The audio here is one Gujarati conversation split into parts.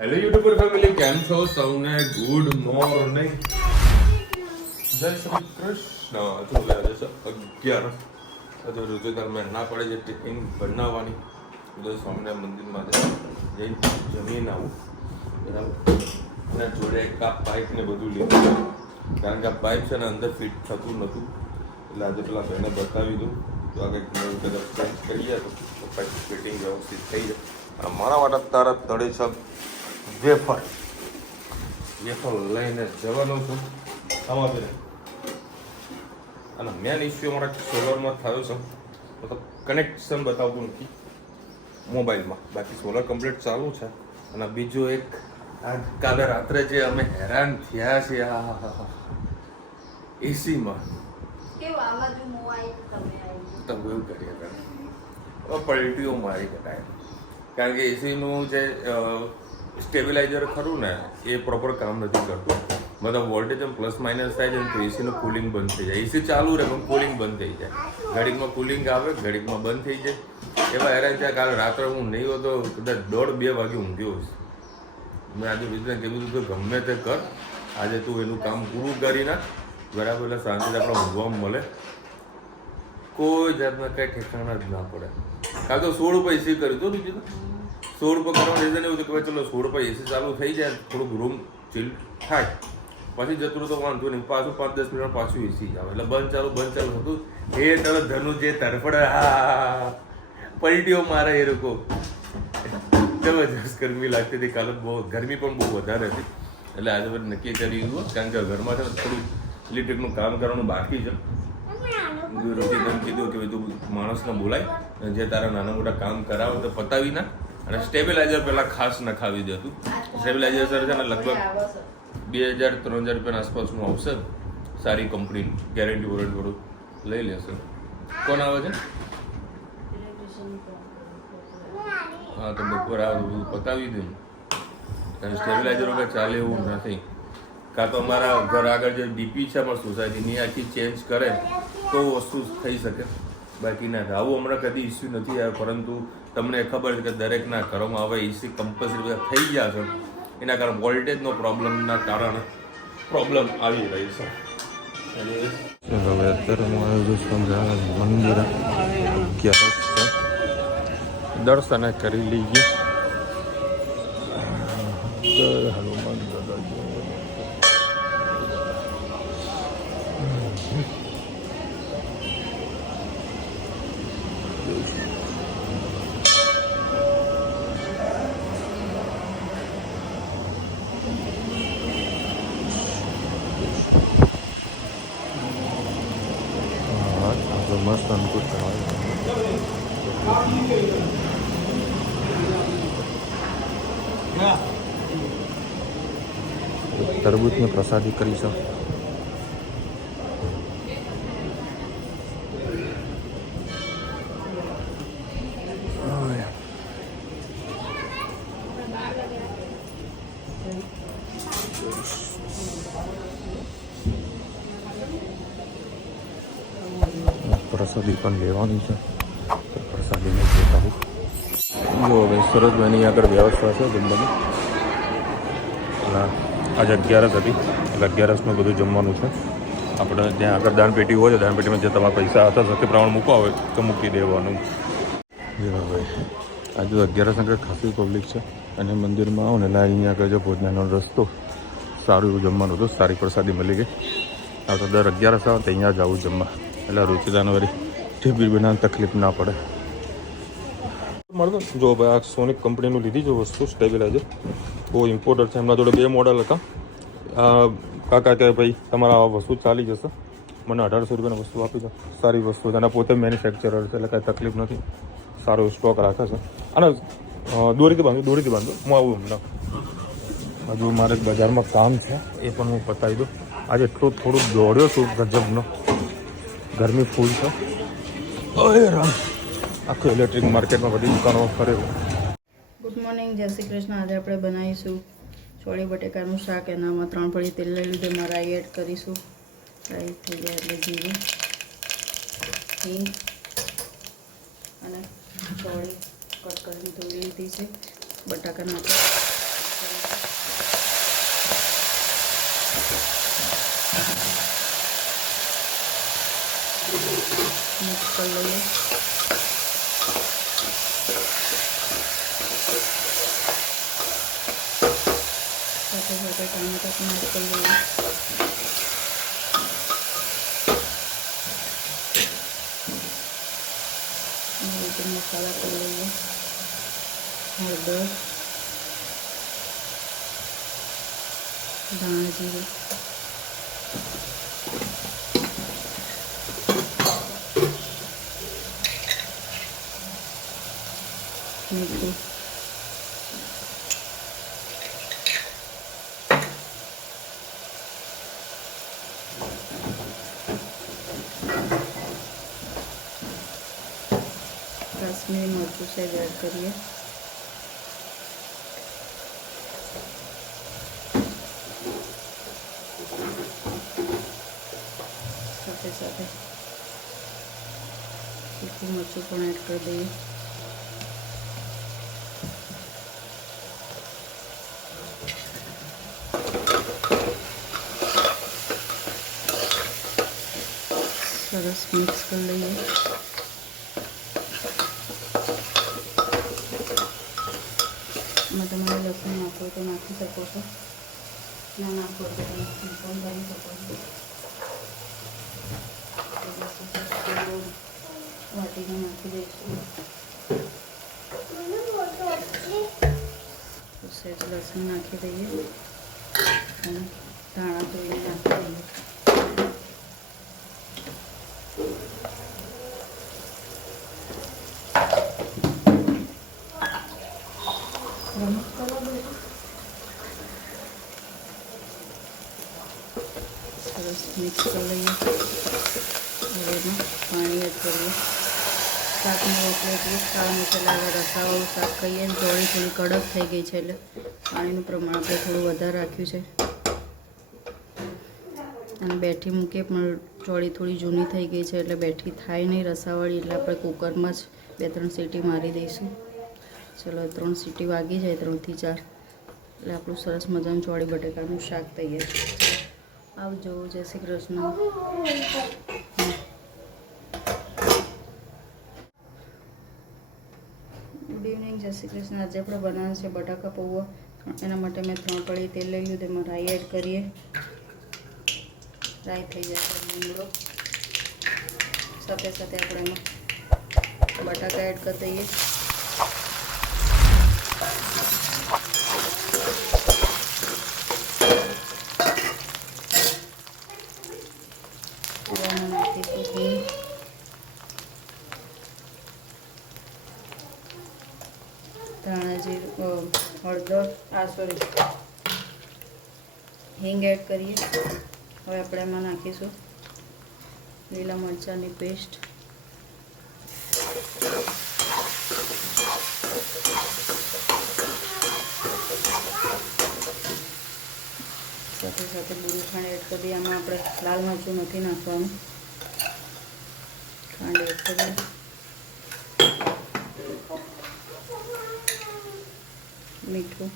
હેલો યુટ્યુબર ફેમિલી, કેમ છો? સૌને ગુડ મોર્નિંગ, જય શ્રી કૃષ્ણ. જો આજે છે 11. હજુ રોજેદાર મેં ના પડે છે ટિફિન બનાવવાની. એટલે સ્વામિનારાયણ મંદિરમાં જઈને જમીન આવું બરાબર. અને જોડે એક આ પાઇપ ને બધું લીધું, કારણ કે આ પાઇપ છે ને અંદર ફિટ થતું નહોતું. એટલે આજે પેલા ભાઈને બતાવી દઉં તો આ કંઈક નવું કદાચ ચેન્જ કરીએ તો પાઇપ ફિટિંગ વ્યવસ્થિત થઈ જાય. મારા માટે તારા તળે છે વેફર લઈને જવાનો છું આમાં. અને મેન ઇસ્યુ અમારા સોલરમાં થયો છે, મતલબ કનેક્શન બતાવતું નથી મોબાઈલમાં. બાકી સોલર કમ્પ્લીટ ચાલુ છે. અને બીજું એક કાલે રાત્રે જે અમે હેરાન થયા છે એસીમાં, તમે એવું કરીએ પલટીઓ મારી શકાય. કારણ કે એસીનું જે સ્ટેબિલાઇઝર ખરું ને એ પ્રોપર કામ નથી કરતું. મતલબ વોલ્ટેજ પ્લસ માઇનસ થાય છે ને તો એસીનું કુલિંગ બંધ થઈ જાય. એસી ચાલુ રહે પણ કુલિંગ બંધ થઈ જાય. ઘડીકમાં કુલિંગ આવે, ઘડીકમાં બંધ થઈ જાય. એવા હેરાન થયા. કાલે રાત્રે હું નહીં હોતો કદાચ 1:30-2 વાગે ઊંઘ્યો છે. મેં આજે બીજું કીધું તો ગમે તે કર, આજે તું એનું કામ પૂરું કરી નાખ બરાબર. એટલે શાંતિથી આપણે ઊંઘવામાં મળે. કોઈ જાતના કંઈ ઠેકાણા જ ના પડે. કાલ તો 16 ઉપર એસી કર્યું હતું બીજું તો 16 ઉપર કરવાનું રીઝન એવું હતું કે ચલો 16 ઉપર એસી ચાલુ થઈ જાય, થોડુંક રૂમ ચીલ થાય, પછી જતું તો વાંધો નહીં. પાછું 5-10 મિનિટ પાછું એસી જ આવે. એટલે બંધ ચાલુ હતું. એ તરત ધનુ જે તરફડે પલટીઓ મારે એ લોકો. જબરજસ્ત ગરમી લાગતી હતી કાલે. બહુ ગરમી પણ બહુ વધારે હતી. એટલે આજે બધું નક્કી કરી દીધું, કારણ કે ઘરમાં છે ને થોડું ઇલેક્ટ્રિકનું કામ કરવાનું બાકી છે. રોજીને કીધું કે તું માણસને બોલાય, જે તારા નાના મોટા કામ કરાવે તો પતાવી ના. અને સ્ટેબિલાઇઝર પહેલાં ખાસ નખાવી દે હતું. સ્ટેબિલાઇઝર છે ને લગભગ 2000-3000 રૂપિયાના આસપાસનું આવશે. સારી કંપનીનું, ગેરંટી વોરંટીવાળું લઈ લેશે. કોણ આવે છે? હા, તો બપોર આવે બધું પતાવી દઉં. અને સ્ટેબિલાઇઝર વગર ચાલે એવું નથી. કાં તો અમારા ઘર આગળ જે ડીપી છે અમારી સોસાયટીની આખી ચેન્જ કરે તો વસ્તુ થઈ શકે. બાકી ના થાય. આવું હમણાં કદી ઇસ્યુ નથી આવ્યો. પરંતુ તમને ખબર છે કે દરેકના ઘરોમાં હવે એસી કમ્પલસરી બધા થઈ ગયા છે. એના કારણે વોલ્ટેજનો પ્રોબ્લેમના કારણે પ્રોબ્લેમ આવી રહી છે. હવે અત્યારે હું આવ્યો છું મંદિર, દર્શન કરી લઈએ. હનુમાન દાદાજી મસ્ત અનુકૂળ તરબૂચની પ્રસાદી કરી છે. પ્રસાદી પણ લેવાની છે. પ્રસાદીને જોતા હું જો હવે સરસભાઈની આગળ વ્યવસ્થા છે જમવાની. આજે 11 હતી એટલે 11માં બધું જમવાનું છે. આપણે ત્યાં આગળ દાનપેટી હોય છે, દાનપેટીમાં જે તમારા પૈસા હતા શક્તિ પ્રમાણે મૂકવા હોય તો મૂકી દેવાનું. હવે આજે 11 આગળ ખાસી પબ્લિક છે. અને મંદિરમાં આવો ને એટલે અહીંયા આગળ જો ભોજનાનો રસ્તો સારું એવું જમવાનું હતું. સારી પ્રસાદી મળી ગઈ. આ તો દર 11 આવે તો અહીંયા જ આવું જમવા. એટલે રુચિદાનો વળી ટીપી બનાવવાની તકલીફ ના પડે. મળતો જો ભાઈ આ સોનિક કંપનીનું લીધી જો વસ્તુ સ્ટેબિલાઇઝર બહુ ઇમ્પોર્ટન્ટ છે. એમના જોડે 2 મોડલ હતા. કાકા કે ભાઈ તમારા આ વસ્તુ ચાલી જશે, મને 1800 રૂપિયાની વસ્તુ આપી દો. સારી વસ્તુ છે અને પોતે મેન્યુફેક્ચરર છે એટલે કાંઈ તકલીફ નથી. સારો સ્ટોક રાખે છે. અને દોરીથી બાંધો હું આવું હમણાં. હજુ મારે બજારમાં કામ છે એ પણ હું પતાવી દઉં. આજે થોડુંક દોડ્યો છું ગજબનો. ગરમી ફૂલ છે. ઓય રામ, આખું ઇલેક્ટ્રિક માર્કેટમાં બધી દુકાનો ફરે. ગુડ મોર્નિંગ, જય શ્રી કૃષ્ણ. આજે આપણે બનાવીશું ચોળી બટેકાનું શાક. એનામાં 3 પડી તેલ લઈ લીધું. રાઈ એડ કરીશું. રાઈ થઈ જાય એટલે જીરું, હિંગ અને ચોળી કટ કરીને ધોઈ લીધી છે. બટાકા નાખી કરી લઈએ. સાથે સાથે ટામેટા પણ એડ કરી લઈએ. અને રીતે મસાલા કરી લઈએ. હળદર, ધાણા જીરું, મીઠું, કાશ્મીરી મરચું છે એડ કરીએ. સાથે સાથે સૂકું મરચું પણ એડ કરી દઈએ. સરસ મિક્સ કરી લઈએ. એમાં તમારે લસણ નાખો તો નાખી શકો છો, ના નાખો તો તમે પણ કરી શકો છો. વાટીને નાખી દઈશું. સહેજ લસણ નાખી દઈએ અને ધાણા ધોઈને નાખી દઈએ. સરસ મિક્સ કરી લઈએ. હવે એમાં પાણી એડ કરીએ. શાકની રોટલી એટલી જ ખાવાનું છે, એટલે રસાવાળું શાક ખાઈએ ને થોડી કડક થઈ ગઈ છે, એટલે પાણીનું પ્રમાણ આપણે થોડું વધારે રાખ્યું છે. અને બેઠી મૂકીએ પણ ચોળી થોડી જૂની થઈ ગઈ છે, એટલે બેઠી થાય નહીં રસાવાળી, એટલે આપણે કુકરમાં જ 2-3 સીટી મારી દઈશું. ચલો 3 સીટી વાગી જાય, 3 થી 4, એટલે આપણું સરસ મજાનું ચોળી બટેકાનું શાક તૈયાર. આવજો. જય શ્રી કૃષ્ણ. Good evening. જય શ્રી કૃષ્ણ. આજે આપણે બનાવવાનું છે બટાકા પૌવા. એના માટે મેં 3 કળી તેલ લઈ લીધું. તેમાં રાઈ એડ કરીએ. રાઈ થઈ જશે લીમડો. સાથે સાથે આપણે એમાં બટાકા એડ કરી દઈએ. ધાણા જીરું, હળદર, હિંગ એડ કરીએ. હવે આપણે એમાં નાખીશું લીલા મરચાંની પેસ્ટ, સાથે સાથે લીલું ખાંડ એડ કરી દઈએ. આમાં આપણે લાલ મરચું નથી નાખવાનું, ખાંડ એડ કરીએ. મીઠું,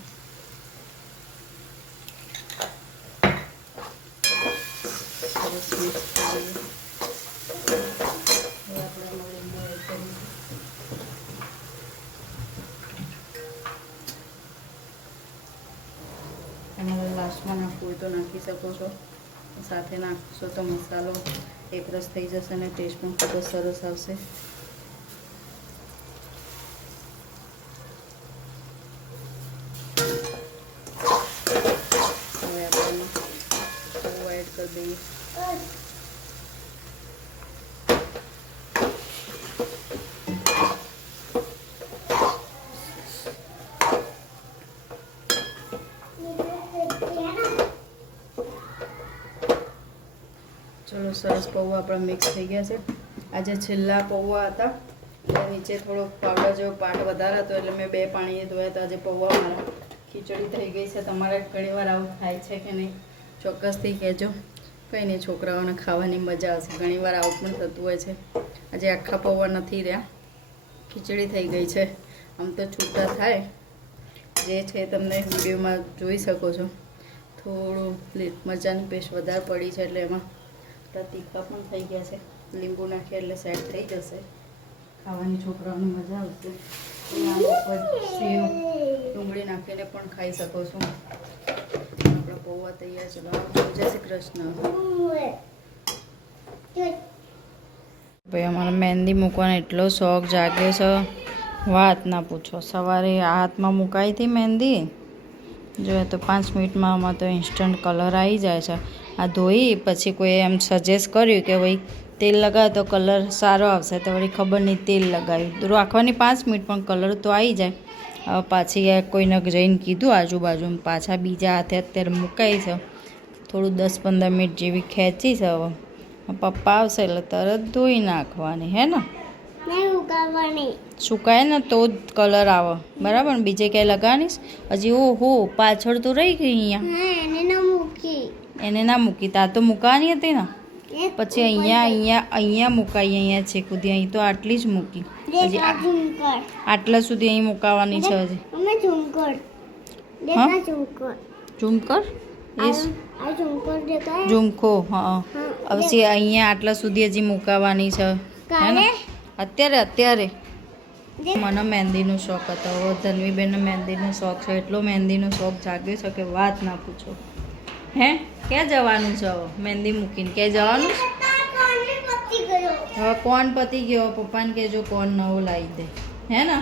સરસ મિક્સ કરીએ. હવે આપણે એમાં લીંબુ એડ કરીએ. તમારે લાસ્ટમાં નાખવું હોય તો નાખી શકો છો. સાથે નાખશો તો મસાલો એકરસ થઈ જશે અને ટેસ્ટ પણ ખૂબ જ સરસ આવશે. હવે આપણે પૌવા એડ કરી દઈએ. ચલો સરસ પૌવા આપણા મિક્સ થઈ ગયા છે. આજે છેલ્લા પૌવા હતા, એટલે નીચે થોડો પાવડર જેવો પાટ વધારે હતો, એટલે મેં 2 પાણીએ ધોયા હતા. આજે પૌવા મારા ખીચડી થઈ ગઈ છે. તમારે ઘણીવાર આવું થાય છે કે નહીં ચોક્કસથી કહેજો. કંઈ નહીં, છોકરાઓને ખાવાની મજા આવશે. ઘણીવાર આવું પણ થતું હોય છે. આજે આખા પૌવા નથી રહ્યા, ખીચડી થઈ ગઈ છે. આમ તો છૂટા થાય જે છે તમને વિડીયોમાં જોઈ શકો છો. થોડું મરચાંની પેસ્ટ વધારે પડી છે, એટલે એમાં તીખા પણ થઈ ગયા છે. લીંબુ નાખીએ એટલે સેટ થઈ જશે. ખાવાની છોકરાઓને મજા આવશે. આના ઉપર સેવ ડુંગળી નાખીને પણ ખાઈ શકો છો. આપણા પૌવા તૈયાર છે. જય શ્રી કૃષ્ણ. ભાઈ અમારે મહેંદી મૂકવાનો એટલો શોખ જાગ્યો છે, વાત ના પૂછો. સવારે હાથમાં મુકાઈ હતી મહેંદી, જોઈએ તો 5 મિનિટમાં આમાં તો ઇન્સ્ટન્ટ કલર આવી જાય છે. આ ધોઈ પછી કોઈ એમ સજેસ્ટ કર્યું કે ભાઈ તેલ લગાવે તો કલર સારો આવશે, તો વળી ખબર નહીં તેલ લગાવ્યું. રાખવાની 5 મિનિટ પણ કલર તો આવી જાય. હવે પાછી કોઈને જઈને કીધું આજુબાજુમાં, પાછા બીજા હાથે અત્યારે મુકાઈ છે. થોડું 10-15 મિનિટ જેવી ખેંચી છે. હવે પપ્પા આવશે એટલે તરત ધોઈ નાખવાની, હે ને? સુકાય ને તો જ કલર આવે, બરાબર ને? બીજે ક્યાંય લગાવીશ હજી? ઓહો, પાછળ તો રહી ગઈ અહીંયા. એને ના મૂકી, તાર તો મૂકવાની હતી ને. પછી અહીંયા મુકાઈ, અહીંયા છે કુદી, અહીં તો આટલી જ મૂકી. હજી આટલા સુધી અહીં મુકાવાની છે હજી. ઝુમકર ઝુમખો, હા. પછી અહીંયા આટલા સુધી હજી મુકાવાની છે, હે ને? અત્યારે મને મહેંદીનો શોખ હતો. હવે ધન્વીબેનનો મહેંદીનો શોખ છે. એટલો મહેંદીનો શોખ જાગ્યો છે કે વાત ના પૂછો. હે, ક્યાં જવાનું છે હવે મહેંદી મૂકીને? ક્યાં જવાનું? હવે કોણ પતી ગયો? પપ્પાને કહેજો કોણ નવો લાવી દે, હે ને?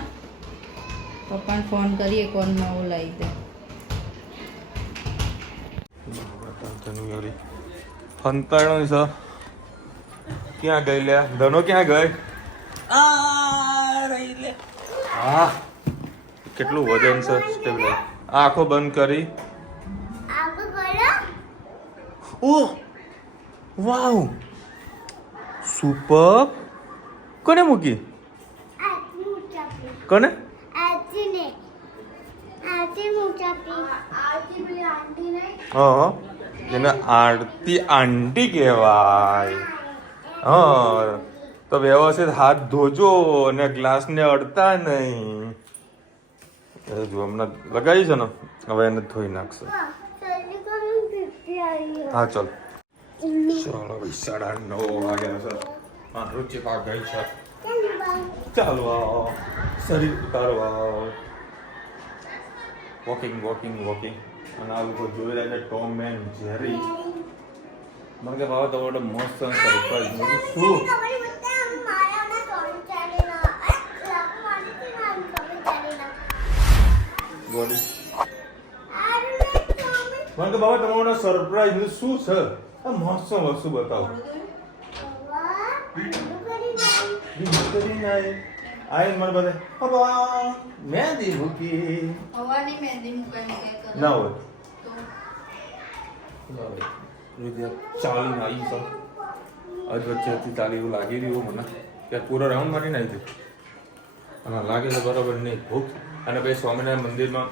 પપ્પાને ફોન કરીએ કોણ નવો લાવી દે. હંતાણું છે. ક્યાં ગઈ લે? ધનો ક્યાં ગઈ? હા, કેટલું વજન છે. સ્ટેબલાઇઝર આંખો બંધ કરી. ઓહ વાવ, સુપર. કોને મૂકી? કોને? હા, એને આરતી આંટી કહેવાય. હા, તો વ્યવસ્થિત હાથ ધોજો અને ગ્લાસને અડતા નહીં. જો હમણાં લગાવી છે ને, હવે એને ધોઈ નાખશે. હા ચાલ. ચાલો ભાઈ, 9:30 વાગ્યા છે. મારું ચેપા ગઈ છે. ચાલો આવો, શરીર ઉતારવા. વોકિંગ. અને આ લોકો જોઈ રહ્યા છે ટોમ એન્ડ જેરી. મને કે બાબા તમારે મસ્ત સરપ્રાઈઝ. શું? બોડી મને કે બાબા તમારો સરપ્રાઈઝ શું છે? આ મસ્ત વસ્તુ બતાવો. આઈ મને બધે બાબા મહેંદી મૂકી. હવાની મહેંદી મુકાઈ ના હોય ચાલીને આવી છે. આજ વચ્ચેથી ચાલી એવું લાગી રહ્યું મને. ત્યાં પૂરો રાઉન્ડ મારીને આવી ગયું. અને લાગે તો બરાબર નહીં. ભૂખ. અને પછી સ્વામિનારાયણ મંદિરમાં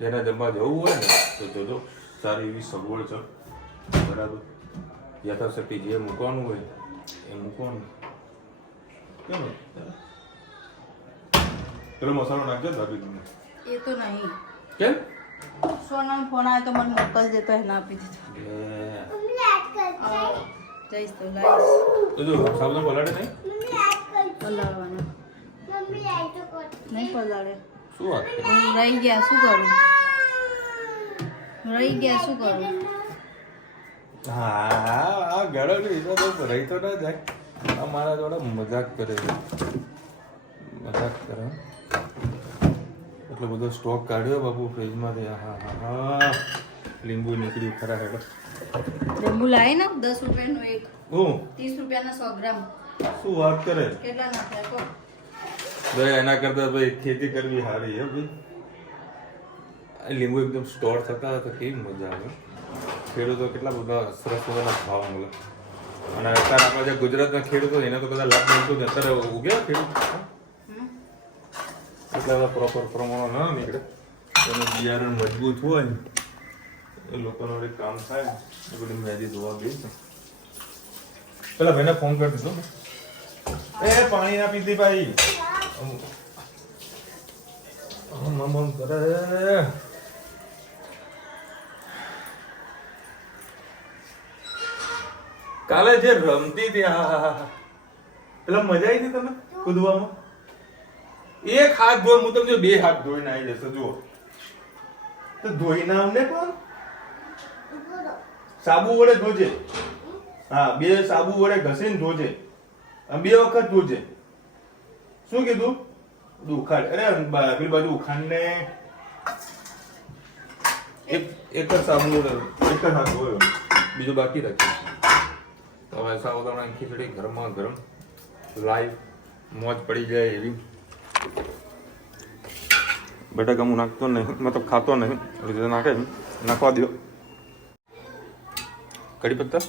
જેને જમવા જવું હોય ને તો જોજો, સારી એવી સગવડ છે. બરાબર, યથાશક્તિ જે મૂકવાનું હોય એ મૂકવાનું. કેમ પેલો મસાલો નાખજો ભાભી. એ તો નહીં. કેમ? સોનાનો ફોન આવ્યો તો મને મોકલજે, તો એને આપી દીધો. જઈશ તો લાઈશ. તો જો મસાલો પલાડે નહીં? પલાળવાનો નહીં પલાળે. શું વાત? રહી ગયા શું કરું? હા, ગળો રીતો તો રહી તો ના જાય. આ મારા જોડે મજાક કરે. એટલો બધો સ્ટોક કાઢ્યો બાપુ ફ્રીજમાંથી. હા, લીંબુ નીકળ્યું ખરા. હેડો લીંબુ લાવી ને 10 રૂપિયાનું એક. 30 રૂપિયાના 100 ગ્રામ. શું વાત કરે? કેટલા નાખ્યા કહો? ભાઈ એના કરતા ભાઈ ખેતી કરવી સારી હે ભાઈ. લીંબુ એકદમ સ્ટોર થતા તો કેવી મજા આવે. ખેડૂતો કેટલા બધા સરસ મજાના ભાવ મળે. અને અત્યારે આપણા જે ગુજરાતના ખેડૂતો એને તો બધા લાભ મળતો જ. અત્યારે ઉગ્યા ખેડૂત એટલા બધા પ્રોપર પ્રમાણમાં ના નીકળે. એનું બિયારણ મજબૂત હોય ને એ લોકોનું એક કામ થાય ને એ બધી મહેંદી ધોવા ગઈ છે. પેલા ભાઈને ફોન કરી દીધો. એ પાણી ના પીધી ભાઈ. મમ કરે. કાલે જે રમતી હતી પેલા મજા આવી હતી તમે કૂદવામાં. એક હાથ ધોઈ, હું તમને 2 હાથ ધોઈને આવી જશે. જુઓ તો ધોઈને અમને કોણ સાબુ વડે ધોજે. હા, 2 સાબુ વડે ઘસીને ધોજે, 2 વખત ધોજે. શું કીધું? ઉખાડ. અરે પેલી બાજુ ઉખાડને એક જ સાબુ વડે એક જ હાથ ધોયો, બીજું બાકી રાખ્યું. તો હવે સાબુદાણા ખીચડી ગરમમાં ગરમ લાઈવ મોજ પડી જાય એવી. બટાકા હું નાખતો નહીં, મતલબ ખાતો નહીં, એટલે નાખે નાખવા દો. કઢી પત્તા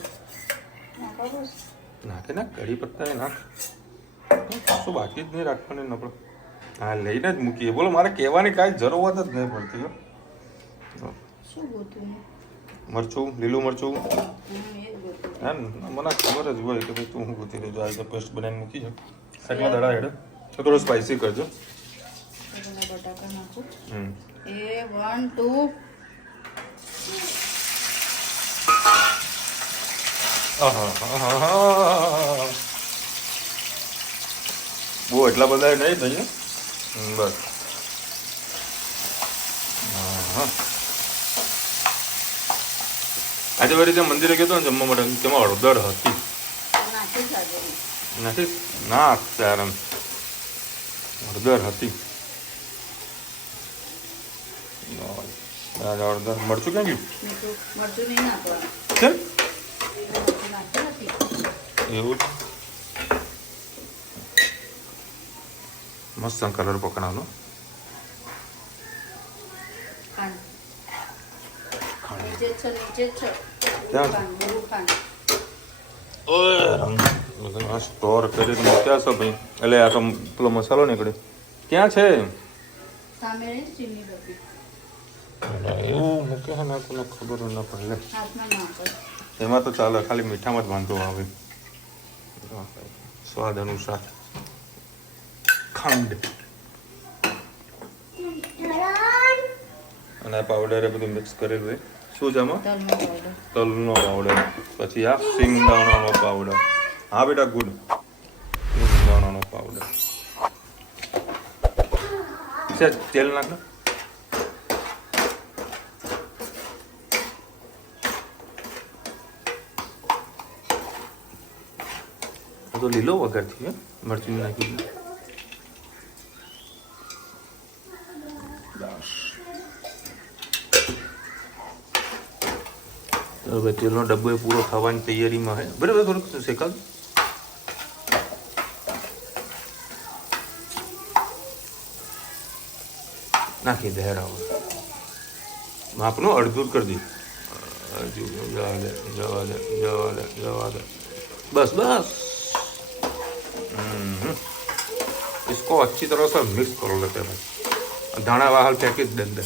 નાખે ના, કઢી પત્તા એ નાખ. શું બાકી જ નહીં રાખવાની નકળો. હા, લઈને જ મૂકીએ. બોલો, મારે કહેવાની કાંઈ જરૂરત જ નહીં પડતી. મરચું, લીલું મરચું. હા, મને ખબર જ હોય કે ભાઈ તું હું ગોતી લેજો. આ પેસ્ટ બનાવીને મૂકી છે સાઈડમાં. દડા હેડે તો થોડું સ્પાઈસી કરજો. બટાકા નાખું. એ 1 2 બહુ એટલા બધા નહીં થઈ. બસ. આજે વળી ત્યાં મંદિરે ગયો ને જમવા માટે, તેમાં હળદર હતી. નથી ના ત્યારે હળદર હતી. હળદર મરચું ક્યાં ગયું? મરચું નહીં નાખવાનું. કેમ એવું? મસ્ત કલર પકડાનો. સ્ટોર કરીને મૂક્યા છો ભાઈ. એટલે આ તો પેલો મસાલો નીકળ્યો ક્યાં છે? એવું મૂકે છે ને, કોને ખબર ના પડે. એમાં તો ચાલે, ખાલી મીઠામાં જ વાંધો આવે. સ્વાદ અનુસાર ખંડ અને આ પાવડર એ બધું મિક્સ કરેલું હોય. શું છે આમાં? તલનો પાવડર. પછી આ સિંગદાણાનો પાવડર. હા બેટા, ગુડ. સિંગદાણાનો પાવડર. છે તેલ નાખ. તો લીલો વગરથી મરચું નાખી. હવે તેલનો ડબ્બો એ પૂરો થવાની તૈયારીમાં છે. બરાબર, થોડુંક શેકાતું. નાખી દે. હેરાવ માપનું અડધું કરી દી. જવા દે જવા દે જવા દે જવા દે. बस बस इसको अच्छी तरह से मिक्स कर लेते हैं भाई. धाना वाहल फेंकी दे अंदर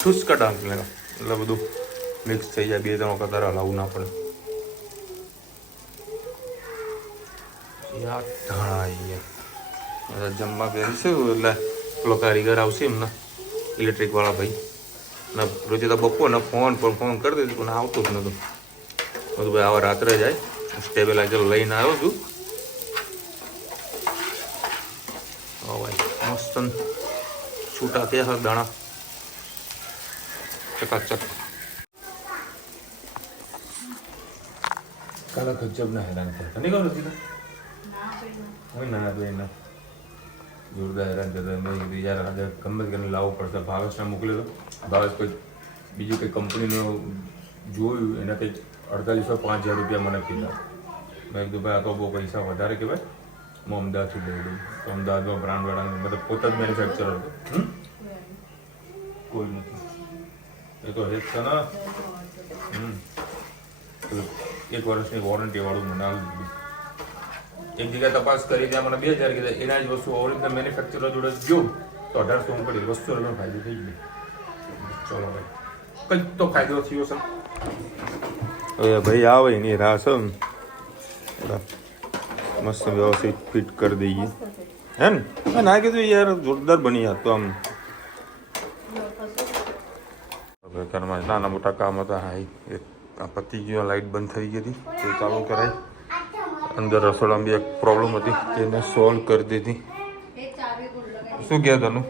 ठूस का डाल लेगा. એટલે બધું મિક્સ થઈ જાય. 2-3 વખત હલાવવું ના પડે. યાર ધાણા અહીંયા જમવા બેસીશું એટલે પેલો કારીગર આવશે એમના ઇલેક્ટ્રિક વાળા ભાઈ ને રોજે તો બપોરને ફોન પર ફોન કરી દીધું પણ આવતો જ નહોતું. બધું ભાઈ આવા રાત્રે જાય. સ્ટેબલાઇઝર લઈને આવ્યો છું. ભાઈ મસ્ત છૂટા થયા દાણા ચકાચક. કાલે ગજબ ના હેરાન કરતા નહીં ખબર હતી હોય ના ભાઈ ના જોરદાર હેરાન કરતા. મેં કીધું યાર આજે ગમે તેને લાવવું પડશે. ભાવેશને મોકલ્યો હતો. ભાવેશ કોઈ બીજી કંઈ કંપનીનું જોયું એના કંઈક 4800-5000 રૂપિયા મને કીધા. મેં કીધું ભાઈ આ તો બહુ પૈસા વધારે કહેવાય. હું અમદાવાદથી લઈ લઉં. તો અમદાવાદમાં બ્રાન્ડવાળા મતલબ પોતે જ મેન્યુફેક્ચરર હતો. કોઈ નથી. એ તો હેત છે ને. 1 વર્ષની વોરંટી વાળું મને આવી દીધું. એક જગ્યાએ તપાસ કરી ત્યાં મને 2000 કીધા. એના જ વસ્તુ ઓરિજિનલ મેન્યુફેક્ચરર જોડે જો તો 1800 પડી. વસ્તુ પણ ફાયદો થઈ ગયો. ચલો ભાઈ કંઈક તો ફાયદો થયો છે. હવે ભાઈ આવે એની રાહ છે. મસ્ત વ્યવસ્થિત ફિટ કરી દઈએ હે ને. ના કીધું યાર જોરદાર બની યાર. તો આમ ઘરમાં નાના મોટા કામ હતા. હા એ આ પતી ગયો, લાઇટ બંધ થઈ ગઈ હતી તે ચાલુ કરાય. અંદર રસોડામાં બી એક પ્રોબ્લેમ હતી તેને સોલ્વ કરી દીધી. શું કહે તનું?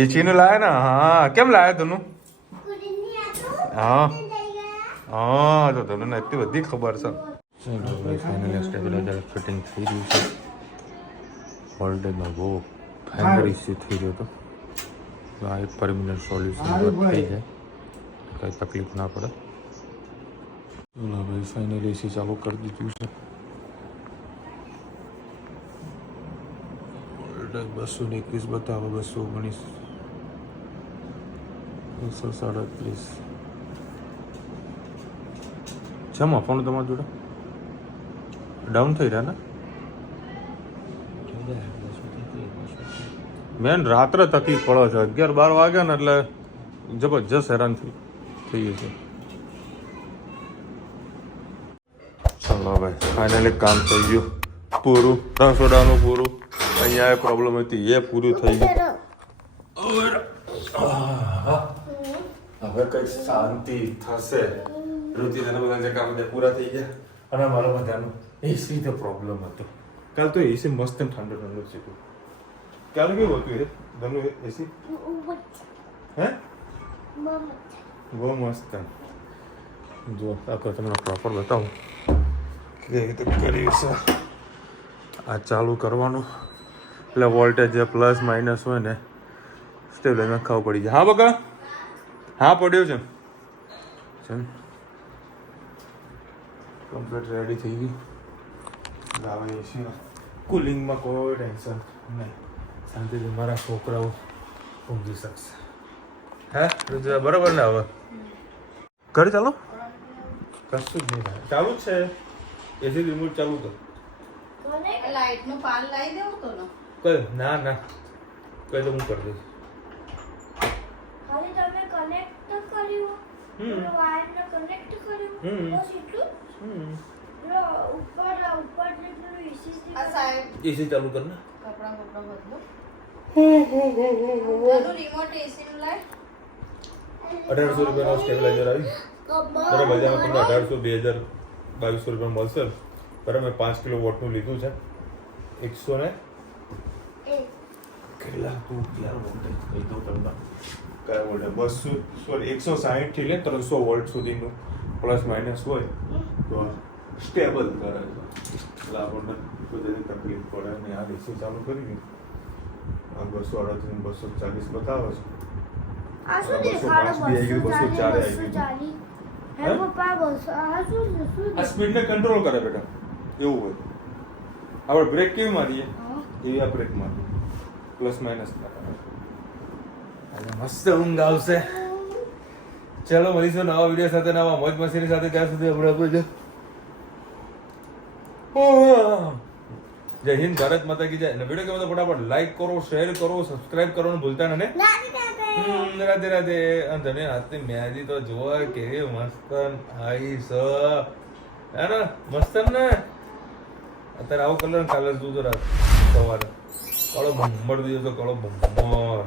એચીનું લાયા ને? હા, કેમ લાયા તનું? હા હા, તો તને એટલી બધી ખબર છે. ચલો ભાઈ, ફાઇનલી સ્ટેબિલાઇઝર ફિટિંગ થઈ ગયું છે. વોલ્ટેજમાં બહુ ભયંકર ઇસ્યુ થઈ ગયો હતો. આ એક પરમિનન્ટ સોલ્યુશન થઈ જાય, કંઈ તકલીફ ના પડે. ચલો ભાઈ, ફાઇનલી એસી ચાલુ કરી દીધું છે. વોલ્ટેજ 221 બતાવો, 219, 237. જમા ફોન તમારા જોડે ડાઉન થઈ રહ્યા ને? મેન રાત્રે તકલીફ પડે છે, 11-12 વાગ્યા ને એટલે જબરજસ્ત હેરાન થઈ ગયું છે. ચલો ભાઈ, ફાઇનલી કામ થઈ ગયું પૂરું. રસોડાનું પૂરું, અહીંયા એ પ્રોબ્લેમ હતી એ પૂરું થઈ ગયું. હવે કઈ શાંતિ થશે. રુચિના બધા જે કામ પૂરા થઈ ગયા. અને મારા બધાનું એસી તો પ્રોબ્લેમ હતો. કાલ તો એસી મસ્ત ઠંડુ ઠંડુ છે. કાલે કેવું હતું એ ધનુ એસી? હે, બહુ મસ્ત. જો આખો તમને પ્રોપર બતાવું કેવી રીતે કર્યું છે. આ ચાલુ કરવાનું એટલે વોલ્ટેજ જે પ્લસ માઇનસ હોય ને સ્ટેબલાઇઝરમાં ખાવું પડી જાય. હા બકા, હા પડ્યો છે. કમ્પ્લીટ રેડી થઈ ગઈ. હવે એસી કુલિંગમાં કોઈ ટેન્શન નહીં. શાંતિથી મારા છોકરાઓ ઊંઘી શકશે. હે બરાબર ને? હવે ઘરે ચાલો, કશું જ નહીં થાય. ચાલુ જ છે એસી, રિમોટ ચાલુ તો લાઈટનું પાન લાવી દેવું તો ને? કઈ ના ના, કઈ તો હું કરી દઈશ. ખાલી તમે કનેક્ટ કર્યું, વાયરને કનેક્ટ કર્યું, બસ એટલું. ઉપર જેટલું આ સાહેબ એસી ચાલુ કર ને. કપડા બદલો. આનું રિમોટ એસી નું લાય. 1800 રૂપિયાનો સ્ટેબલાઇઝર આવી. બરાબર, બજારમાં તમને 1800, 2000, 2200 રૂપિયા મળશે. બરાબર, મેં 5 કિલો વોટનું લીધું છે. 100 ને કેટલા તું ક્યાં વોલ્ટેજ એ તો કરતા કયા વોલ્ટેજ 160 થી લે 300 વોલ્ટ સુધીનું પ્લસ માઇનસ હોય તો સ્ટેબલ કરે છે. એટલે આપણને કોઈ તકલીફ પડે ને. આ એસી ચાલુ કરી દઉં. આ 238 240 બતાવે છે. આ શું દેખાડો? 240. હે પપ્પા, બસ આ શું? આ સ્પીડને કંટ્રોલ કરે બેટા, એવું હોય. આપણે બ્રેક કેવી મારીએ એવી આ બ્રેક મારીએ, પ્લસ માઇનસ ના કરે. મસ્ત ઊંઘ આવશે. ચલો મળીશું નવા વિડીયો સાથે, નવા મોજ મસ્તી સાથે. ત્યાં સુધી આપણે જય હિન્દ, ભારત માતા કી જય. અને વિડીયો ગમે તો ફટાફટ લાઈક કરો, શેર કરો, સબસ્ક્રાઇબ કરવાનું ભૂલતા ને. રાધે રાધે. અને તમે હાથની મહેંદી તો જોવા કેવી મસ્ત આવી છે. હે ને મસ્ત ને? અત્યારે આવો કલર કાલે તું તો રાત સવારે કાળો ભમર દીધો તો કાળો ભમર.